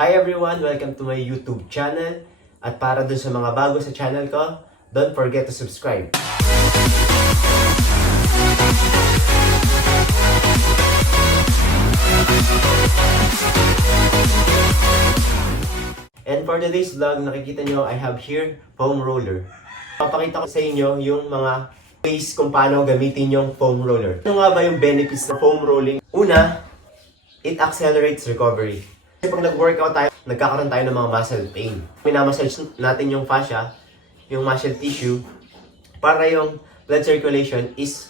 Hi everyone! Welcome to my YouTube channel. At para dun sa mga bago sa channel ko, don't forget to subscribe. And for today's vlog, nakikita nyo, I have here foam roller. Papakita ko sa inyo yung mga ways kung paano gamitin yung foam roller. Ano nga ba yung benefits ng foam rolling? Una, it accelerates recovery. Kasi pag nag-workout tayo, nagkakaroon tayo ng mga muscle pain. Minamassage natin yung fascia, yung muscle tissue, para yung blood circulation is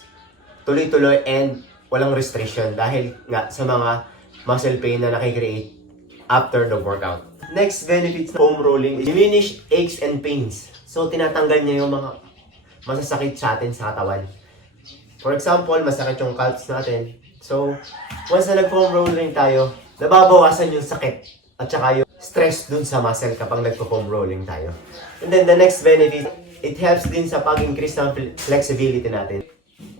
tuloy-tuloy and walang restriction dahil nga sa mga muscle pain na nakikreate after the workout. Next benefits ng foam rolling is diminish aches and pains. So, tinatanggal niya yung mga masasakit sa atin sa katawan. For example, masakit yung calves natin. So, once na nag-foam rolling tayo, nababawasan yung sakit at saka yung stress dun sa muscle kapag nagpo-foam rolling tayo. And then the next benefit, it helps din sa pag-increase ng flexibility natin.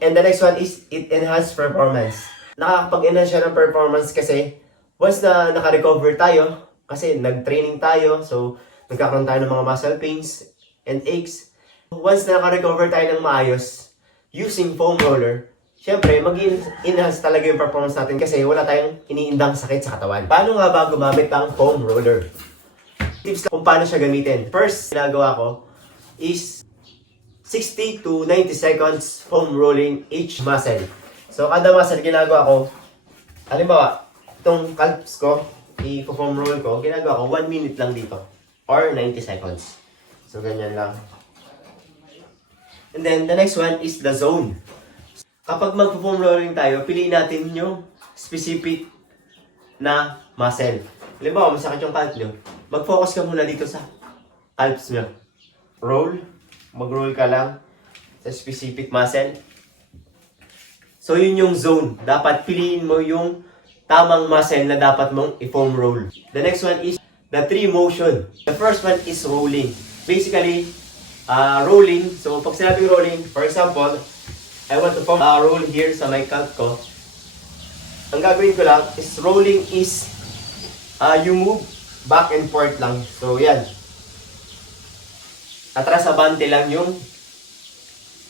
And the next one is it enhances performance. Nakakapag-enhance siya ng performance kasi once na naka-recover tayo, kasi nag-training tayo, so nagkakaroon tayo ng mga muscle pains and aches. Once na naka-recover tayo ng maayos using foam roller, syempre, mag-enhance talaga yung performance natin kasi wala tayong iniindang sakit sa katawan. Paano nga ba gumamit ng foam roller? Tips kung paano siya gamitin. First, ginagawa ko is 60 to 90 seconds foam rolling each muscle. So, kada muscle ginagawa ko, halimbawa, itong calves ko, i-foam roll ko, ginagawa ko 1 minute lang dito or 90 seconds. So, ganyan lang. And then, the next one is the zone. Kapag mag-foam rolling tayo, piliin natin yung specific na muscle. Halimbawa, masakit yung calf nyo. Mag-focus ka muna dito sa calves nyo. Roll. Mag-roll ka lang sa specific muscle. So, yun yung zone. Dapat piliin mo yung tamang muscle na dapat mong i-foam roll. The next one is the three motion. The first one is rolling. Basically, rolling. So, pag sinabing rolling, for example, I want to foam roll here sa my calf ko. Ang gagawin ko lang is rolling is you move back and forth lang. So, yan. Atras abante lang yung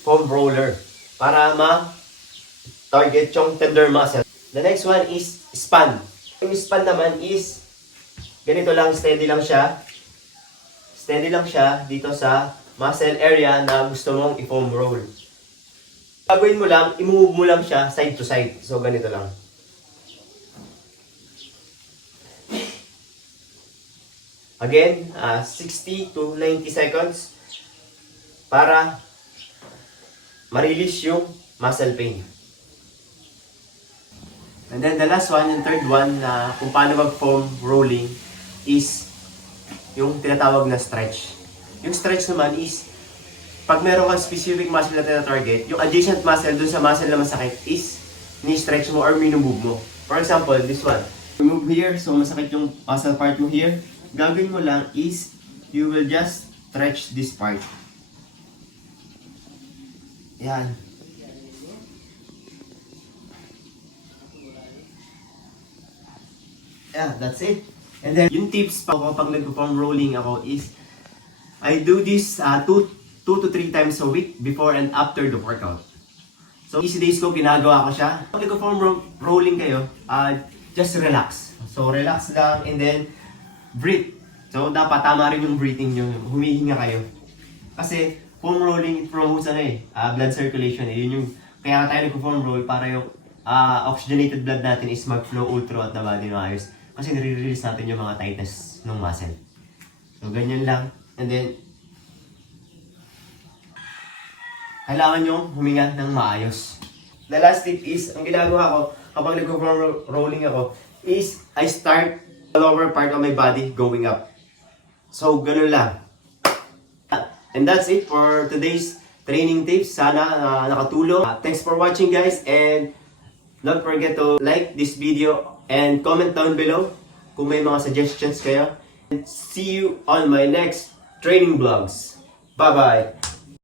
foam roller para ma-target yung tender muscle. The next one is span. Yung span naman is ganito lang, steady lang siya. Steady lang siya dito sa muscle area na gusto mong i-foam roll. Gagawin mo lang, i-move mo lang siya side to side. So, ganito lang. Again, 60 to 90 seconds para ma-release yung muscle pain. And then the last one, yung third one, na kung paano mag-foam rolling is yung tinatawag na stretch. Yung stretch naman is pag meron kang specific muscle na tina-target, yung adjacent muscle dun sa muscle na masakit is ni-stretch mo or minumove mo. For example, this one. You move here, so masakit yung muscle part mo here. Gagawin mo lang is, you will just stretch this part. Yan. Yeah, that's it. And then, yung tips pa kapag nag-foam rolling ako is, I do this 2 to 3 times a week before and after the workout. So, easy days ko, ginagawa ko siya. Kapag nag-foam rolling kayo, just relax. So, relax lang and then breathe. So, dapat tama rin yung breathing nyo. Humihinga kayo. Kasi, foam rolling, it promotes blood circulation. Yun yung, kaya tayo nag-foam roll para yung oxygenated blood natin is mag-flow all throughout the body na ayos. Kasi nire-release natin yung mga tightness ng muscle. So, ganyan lang. And then, kailangan nyo huminga ng maayos. The last tip is, ang ginagawa ko kapag nag-foam rolling ako, is I start the lower part of my body going up. So, ganun lang. And that's it for today's training tips. Sana nakatulong. Thanks for watching, guys. And don't forget to like this video and comment down below kung may mga suggestions kayo. And see you on my next training vlogs. Bye-bye!